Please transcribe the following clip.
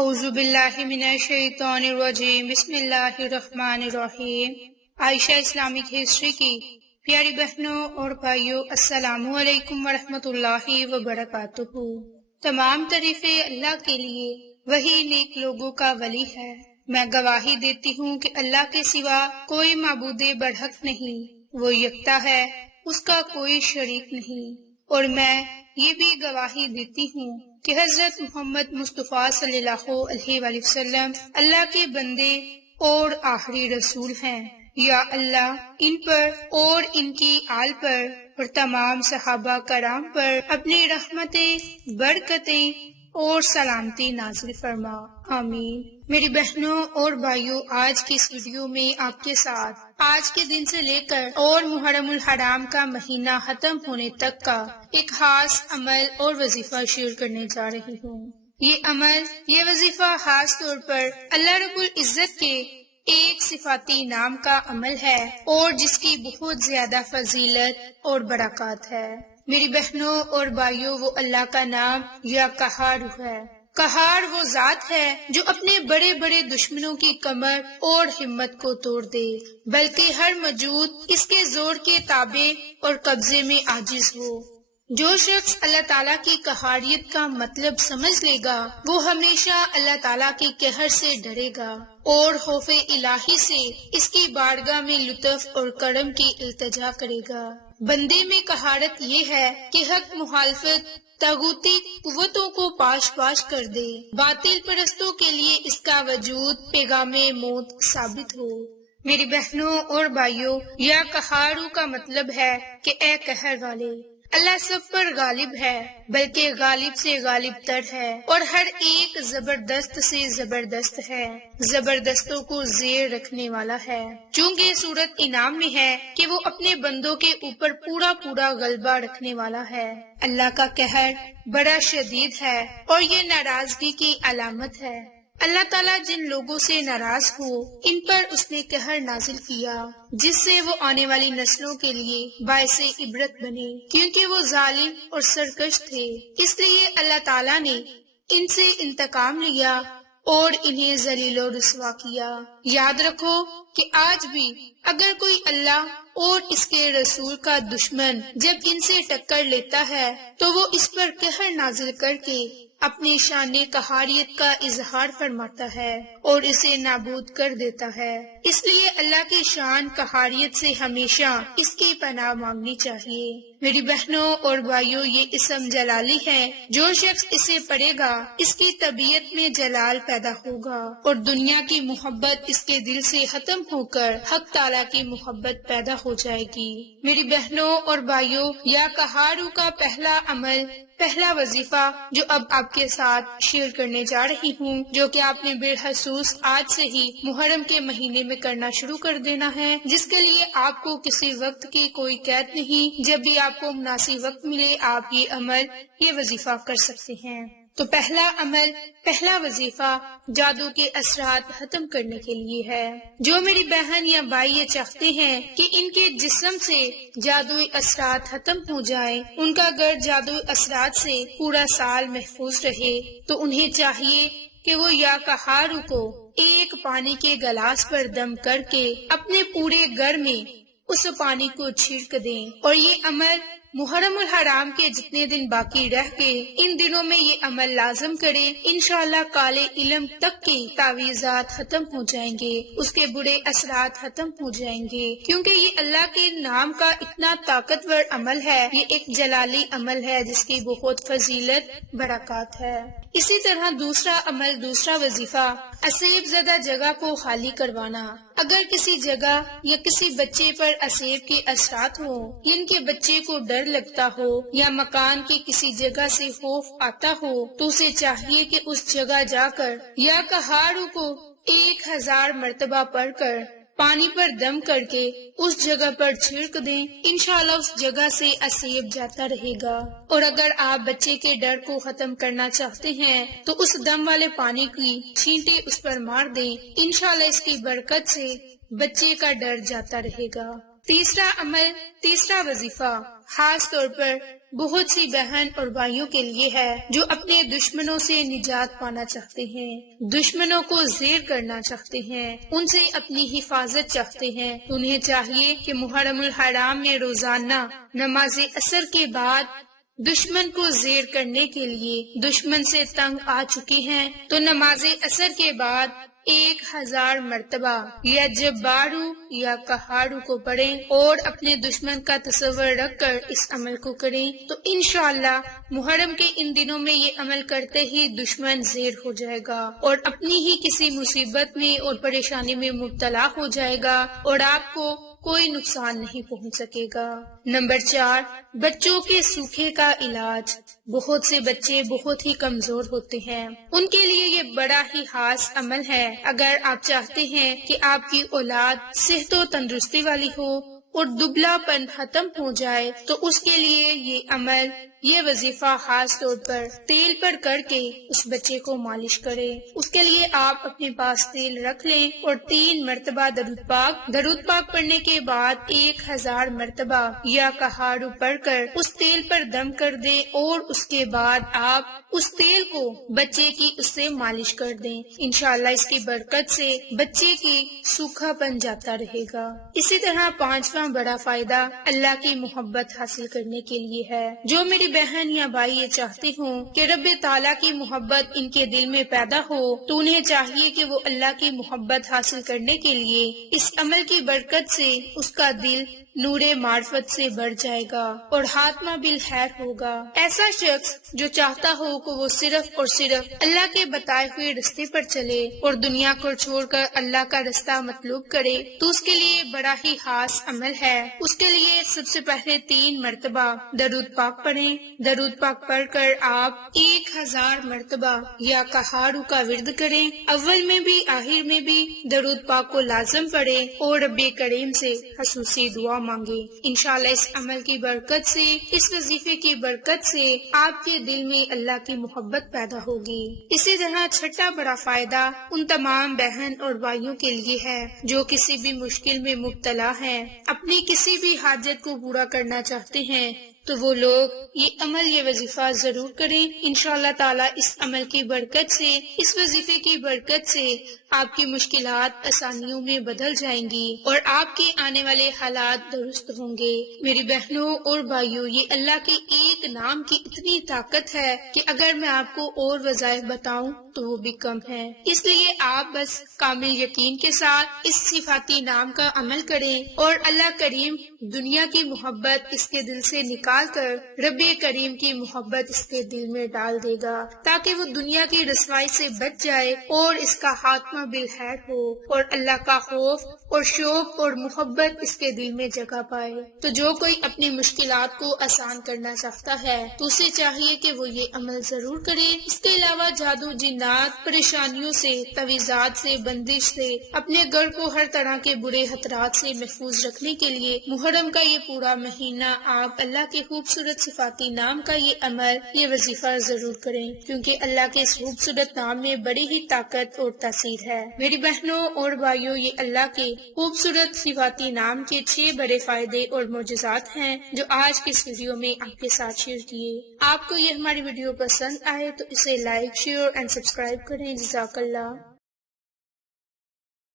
اعوذ باللہ من الشیطان الرجیم، بسم اللہ الرحمن الرحیم۔ عائشہ اسلامک ہسٹری کی پیاری بہنوں اور بھائیوں، السلام علیکم ورحمۃ اللہ وبرکاتہ۔ تمام تعریفیں اللہ کے لیے، وہی نیک لوگوں کا ولی ہے۔ میں گواہی دیتی ہوں کہ اللہ کے سوا کوئی معبود برحق نہیں، وہ یکتا ہے، اس کا کوئی شریک نہیں۔ اور میں یہ بھی گواہی دیتی ہوں کہ حضرت محمد مصطفیٰ صلی اللہ علیہ وآلہ وسلم اللہ کے بندے اور آخری رسول ہیں۔ یا اللہ ان پر اور ان کی آل پر اور تمام صحابہ کرام پر اپنی رحمتیں، برکتیں اور سلامتی نازل فرما، آمین۔ میری بہنوں اور بھائیوں، آج کی اس ویڈیو میں آپ کے ساتھ آج کے دن سے لے کر اور محرم الحرام کا مہینہ ختم ہونے تک کا ایک خاص عمل اور وظیفہ شیئر کرنے جا رہی ہوں۔ یہ عمل، یہ وظیفہ خاص طور پر اللہ رب العزت کے ایک صفاتی نام کا عمل ہے اور جس کی بہت زیادہ فضیلت اور برکات ہے۔ میری بہنوں اور بھائیوں، وہ اللہ کا نام یا قہار ہے۔ قہار وہ ذات ہے جو اپنے بڑے بڑے دشمنوں کی کمر اور ہمت کو توڑ دے، بلکہ ہر موجود اس کے زور کے تابع اور قبضے میں عاجز ہو۔ جو شخص اللہ تعالیٰ کی قہاریت کا مطلب سمجھ لے گا، وہ ہمیشہ اللہ تعالیٰ کے قہر سے ڈرے گا اور خوف الہی سے اس کی بارگاہ میں لطف اور کرم کی التجا کرے گا۔ بندے میں قہارت یہ ہے کہ حق مخالفت طاغوتی قوتوں کو پاش پاش کر دے، باطل پرستوں کے لیے اس کا وجود پیغام موت ثابت ہو۔ میری بہنوں اور بھائیوں، یا قہارو کا مطلب ہے کہ اے قہر والے، اللہ سب پر غالب ہے، بلکہ غالب سے غالب تر ہے اور ہر ایک زبردست سے زبردست ہے، زبردستوں کو زیر رکھنے والا ہے۔ چونکہ صورت انعام میں ہے کہ وہ اپنے بندوں کے اوپر پورا پورا غلبہ رکھنے والا ہے۔ اللہ کا قہر بڑا شدید ہے اور یہ ناراضگی کی علامت ہے۔ اللہ تعالیٰ جن لوگوں سے ناراض ہو، ان پر اس نے قہر نازل کیا، جس سے وہ آنے والی نسلوں کے لیے باعث عبرت بنے، کیونکہ وہ ظالم اور سرکش تھے۔ اس لیے اللہ تعالیٰ نے ان سے انتقام لیا اور انہیں ذلیل و رسوا کیا۔ یاد رکھو کہ آج بھی اگر کوئی اللہ اور اس کے رسول کا دشمن جب ان سے ٹکر لیتا ہے تو وہ اس پر قہر نازل کر کے اپنی شان قہاریت کا اظہار فرماتا ہے اور اسے نابود کر دیتا ہے۔ اس لیے اللہ کی شان قہاریت سے ہمیشہ اس کی پناہ مانگنی چاہیے۔ میری بہنوں اور بھائیوں، یہ اسم جلالی ہے، جو شخص اسے پڑھے گا اس کی طبیعت میں جلال پیدا ہوگا اور دنیا کی محبت اس کے دل سے ختم ہو کر حق تعالیٰ کی محبت پیدا ہو جائے گی۔ میری بہنوں اور بھائیوں، یا قہارو کا پہلا عمل، پہلا وظیفہ جو اب آپ کے ساتھ شیئر کرنے جا رہی ہوں، جو کہ آپ نے بالخصوص آج سے ہی محرم کے مہینے میں کرنا شروع کر دینا ہے، جس کے لیے آپ کو کسی وقت کی کوئی قید نہیں۔ جب بھی آپ کو مناسب وقت ملے آپ یہ عمل، یہ وظیفہ کر سکتے ہیں۔ تو پہلا عمل، پہلا وظیفہ جادو کے اثرات ختم کرنے کے لیے ہے۔ جو میری بہن یا بھائی یہ چاہتے ہیں کہ ان کے جسم سے جادوئی اثرات ختم ہو جائیں، ان کا گھر جادوئی اثرات سے پورا سال محفوظ رہے، تو انہیں چاہیے کہ وہ یا قہارو کو ایک پانی کے گلاس پر دم کر کے اپنے پورے گھر میں اس پانی کو چھڑک دیں، اور یہ عمل محرم الحرام کے جتنے دن باقی رہ گئے ان دنوں میں یہ عمل لازم کرے۔ انشاءاللہ کالے علم تک کے تعویذات ختم ہو جائیں گے، اس کے برے اثرات ختم ہو جائیں گے، کیونکہ یہ اللہ کے نام کا اتنا طاقتور عمل ہے، یہ ایک جلالی عمل ہے جس کی بہت فضیلت برکات ہے۔ اسی طرح دوسرا عمل، دوسرا وظیفہ، اسیب زدہ جگہ کو خالی کروانا۔ اگر کسی جگہ یا کسی بچے پر اسیب کے اثرات ہوں، ان کے بچے کو ڈر لگتا ہو یا مکان کی کسی جگہ سے خوف آتا ہو، تو اسے چاہیے کہ اس جگہ جا کر یا قہارو کو 1000 مرتبہ پڑھ کر پانی پر دم کر کے اس جگہ پر چھڑک دیں، انشاءاللہ اس جگہ سے اسیب جاتا رہے گا۔ اور اگر آپ بچے کے ڈر کو ختم کرنا چاہتے ہیں تو اس دم والے پانی کی چھینٹے اس پر مار دیں، انشاءاللہ اس کی برکت سے بچے کا ڈر جاتا رہے گا۔ تیسرا عمل، تیسرا وظیفہ، خاص طور پر بہت سی بہن اور بھائیوں کے لیے ہے جو اپنے دشمنوں سے نجات پانا چاہتے ہیں، دشمنوں کو زیر کرنا چاہتے ہیں، ان سے اپنی حفاظت چاہتے ہیں۔ انہیں چاہیے کہ محرم الحرام میں روزانہ نماز عصر کے بعد دشمن کو زیر کرنے کے لیے دشمن سے تنگ آ چکی ہیں تو نماز عصر کے بعد 1000 مرتبہ یا جبارو یا کہارو کو پڑھیں اور اپنے دشمن کا تصور رکھ کر اس عمل کو کریں تو انشاءاللہ محرم کے ان دنوں میں یہ عمل کرتے ہی دشمن زیر ہو جائے گا اور اپنی ہی کسی مصیبت میں اور پریشانی میں مبتلا ہو جائے گا اور آپ کو کوئی نقصان نہیں پہنچ سکے گا۔ نمبر 4، بچوں کے سوکھے کا علاج۔ بہت سے بچے بہت ہی کمزور ہوتے ہیں، ان کے لیے یہ بڑا ہی خاص عمل ہے۔ اگر آپ چاہتے ہیں کہ آپ کی اولاد صحت و تندرستی والی ہو اور دبلا پن ختم ہو جائے تو اس کے لیے یہ عمل، یہ وظیفہ خاص طور پر تیل پر کر کے اس بچے کو مالش کریں۔ اس کے لیے آپ اپنے پاس تیل رکھ لیں اور 3 مرتبہ درود پاک پڑھنے کے بعد 1000 مرتبہ یا کہارو پڑھ کر اس تیل پر دم کر دیں اور اس کے بعد آپ اس تیل کو بچے کی اس سے مالش کر دیں۔ انشاءاللہ اس کی برکت سے بچے کی سوکھا پن جاتا رہے گا۔ اسی طرح 5واں بڑا فائدہ اللہ کی محبت حاصل کرنے کے لیے ہے۔ جو میری بہن یا بھائی یہ چاہتے ہوں کہ رب تعالیٰ کی محبت ان کے دل میں پیدا ہو تو انہیں چاہیے کہ وہ اللہ کی محبت حاصل کرنے کے لیے اس عمل کی برکت سے اس کا دل نور معرفت سے بڑھ جائے گا اور خاتمہ بالخیر ہوگا۔ ایسا شخص جو چاہتا ہو کہ وہ صرف اور صرف اللہ کے بتائے ہوئے راستے پر چلے اور دنیا کو چھوڑ کر اللہ کا راستہ مطلوب کرے تو اس کے لیے بڑا ہی خاص عمل ہے۔ اس کے لیے سب سے پہلے 3 مرتبہ درود پاک پڑھیں۔ درود پاک پڑھ کر آپ 1000 مرتبہ یا کہارو کا ورد کریں۔ اول میں بھی آخر میں بھی درود پاک کو لازم پڑھیں اور رب کریم سے خصوصی دعا مانگے۔ انشاءاللہ اس عمل کی برکت سے، اس وظیفے کی برکت سے آپ کے دل میں اللہ کی محبت پیدا ہوگی۔ اسی طرح 6واں بڑا فائدہ ان تمام بہن اور بھائیوں کے لیے ہے جو کسی بھی مشکل میں مبتلا ہیں، اپنی کسی بھی حاجت کو پورا کرنا چاہتے ہیں تو وہ لوگ یہ عمل، یہ وظیفہ ضرور کریں۔ انشاءاللہ تعالیٰ اس عمل کی برکت سے، اس وظیفے کی برکت سے آپ کی مشکلات آسانیوں میں بدل جائیں گی اور آپ کے آنے والے حالات درست ہوں گے۔ میری بہنوں اور بھائیوں، یہ اللہ کے ایک نام کی اتنی طاقت ہے کہ اگر میں آپ کو اور وظائف بتاؤں تو وہ بھی کم ہے۔ اس لیے آپ بس کامل یقین کے ساتھ اس صفاتی نام کا عمل کریں اور اللہ کریم دنیا کی محبت اس کے دل سے نکال کر رب کریم کی محبت اس کے دل میں ڈال دے گا تاکہ وہ دنیا کی رسوائی سے بچ جائے اور اس کا خاتمہ بالخیر ہو اور اللہ کا خوف اور شوق اور محبت اس کے دل میں جگہ پائے۔ تو جو کوئی اپنی مشکلات کو آسان کرنا چاہتا ہے تو اسے چاہیے کہ وہ یہ عمل ضرور کرے۔ اس کے علاوہ جادو، جنات، پریشانیوں سے، تعویذات سے، بندش سے، اپنے گھر کو ہر طرح کے برے خطرات سے محفوظ رکھنے کے لیے محرم کا یہ پورا مہینہ آپ اللہ کے خوبصورت صفاتی نام کا یہ عمل، یہ وظیفہ ضرور کریں کیونکہ اللہ کے اس خوبصورت نام میں بڑی ہی طاقت اور تاثیر ہے۔ میری بہنوں اور بھائیوں، یہ اللہ کے خوبصورت صفاتی نام کے 6 بڑے فائدے اور معجزات ہیں جو آج کی اس ویڈیو میں آپ کے ساتھ شیئر کیے۔ آپ کو یہ ہماری ویڈیو پسند آئے تو اسے لائک، شیئر اینڈ سبسکرائب کریں۔ جزاک اللہ۔